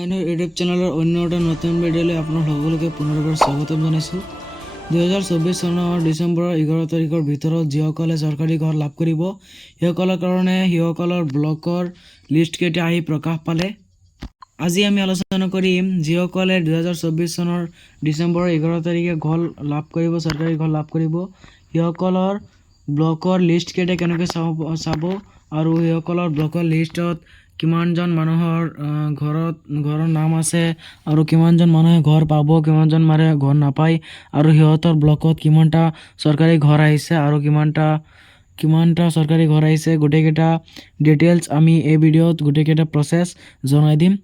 নাৰায়ণৰ ইউটিউব চেনেলৰ অন্য এটা নতুন ভিডিঅ'লৈ আপোনাক সকলোকে পুনৰবাৰ স্বাগতম জনাইছোঁ। 2024 চনৰ ডিচেম্বৰৰ 11 তাৰিখৰ ভিতৰত যিসকলে চৰকাৰী ঘৰ লাভ কৰিব সেইসকলৰ কাৰণে সেইসকলৰ ব্লকৰ লিষ্টকেইটা আহি প্ৰকাশ পালে। আজি আমি আলোচনা কৰিম যিসকলে 2024 চনৰ ডিচেম্বৰৰ 11 তাৰিখে ঘৰ লাভ কৰিব, চৰকাৰী ঘৰ লাভ কৰিব, সেইসকলৰ ব্লকৰ লিষ্টকেইটা কেনেকৈ চাব আৰু সেইসকলৰ ব্লকৰ লিষ্টত কিমানজন মানুহৰ ঘৰৰ নাম আছে আৰু কিমানজন মানুহে ঘৰ পাব, কিমানজন মানুহে ঘৰ নাপায় আৰু সিহঁতৰ ব্লকত কিমানটা চৰকাৰী ঘৰ আহিছে আৰু কিমানটা চৰকাৰী ঘৰ আহিছে, গোটেইকেইটা ডিটেইলছ আমি এই ভিডিঅ'ত গোটেইকেইটা প্ৰচেছ জনাই দিম।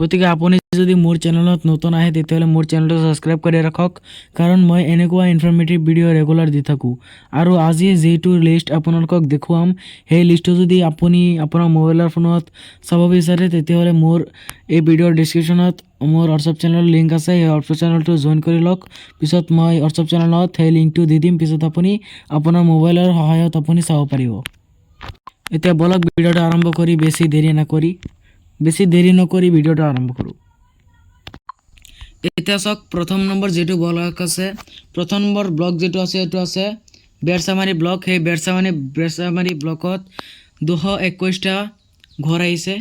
গতিকে আপুনি যদি মোৰ চেনেলত নতুন আহে তেতিয়াহ'লে মোৰ চেনেলটো ছাবস্ক্ৰাইব কৰি ৰাখক, কাৰণ মই এনেকুৱা ইনফৰ্মেটিভ ভিডিঅ' ৰেগুলাৰ দি থাকোঁ। আৰু আজি যিটো লিষ্ট আপোনালোকক দেখুৱাম সেই লিষ্টটো যদি আপুনি আপোনাৰ মোবাইলৰ ফোনত চাব বিচাৰে তেতিয়াহ'লে মোৰ এই ভিডিঅ'ৰ ডিছক্ৰিপশ্যনত মোৰ হোৱাটছআপ চেনেলৰ লিংক আছে, সেই হোৱাটছআপ চেনেলটো জইন কৰি লওক। পিছত মই হোৱাটছআপ চেনেলত সেই লিংকটো দি দিম, পিছত আপুনি আপোনাৰ মোবাইলৰ সহায়ত আপুনি চাব পাৰিব। এতিয়া বলক ভিডিঅ'টো আৰম্ভ কৰি বেছি দেৰি নকৰি ভিডিঅ'টো আৰম্ভ কৰোঁ। এতিয়া চাওক, প্ৰথম নম্বৰ যিটো ব্লক আছে, প্ৰথম নম্বৰ ব্লক যিটো আছে এইটো আছে বেৰচামাৰী ব্লক। সেই বেৰচামাৰী ব্লকত 221টা ঘৰ আহিছে।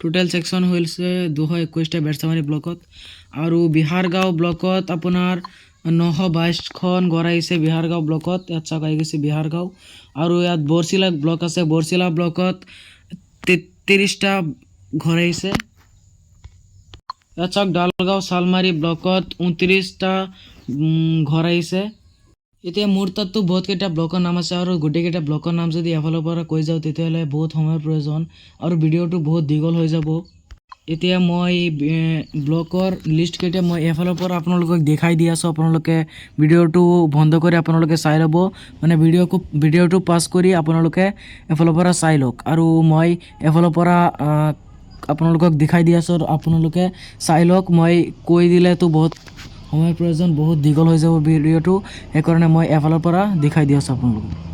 টোটেল ছেকশ্যন হৈছে 221টা বেৰচামাৰী ব্লকত। আৰু বিহাৰগাঁও ব্লকত আপোনাৰ 922খন ঘৰ আহিছে বিহাৰগাঁও ব্লকত। ইয়াত চাওক আহি গৈছে বিহাৰগাঁও। আৰু ইয়াত বৰচিলা ব্লক আছে, বৰচিলা ব্লকত 33টা ঘৰ আহিছে। ইয়াত চাওক ডালগাঁও চালমাৰী ব্লকত 29টা ঘৰ আহিছে। এতিয়া মোৰ তাততো বহুতকেইটা ব্লকৰ নাম আছে আৰু গোটেইকেইটা ব্লকৰ নাম যদি এফালৰ পৰা কৈ যাওঁ তেতিয়াহ'লে বহুত সময়ৰ প্ৰয়োজন আৰু ভিডিঅ'টো বহুত দীঘল হৈ যাব। এতিয়া মই ব্লকৰ লিষ্টকেইটা মই এফালৰ পৰা আপোনালোকক দেখাই দি আছোঁ। আপোনালোকে ভিডিঅ'টো বন্ধ কৰি আপোনালোকে চাই ল'ব, মানে ভিডিঅ'টো পাছ কৰি আপোনালোকে এফালৰ পৰা চাই লওক আৰু মই এফালৰ পৰা আপোনালোকক দেখাই দি আছোঁ আৰু আপোনালোকে চাই লওক। মই কৈ দিলেতো বহুত সময়ৰ প্ৰয়োজন, বহুত দীঘল হৈ যাব ভিডিঅ'টো, সেইকাৰণে মই এফালৰ পৰা দেখাই দি আছোঁ আপোনালোকক।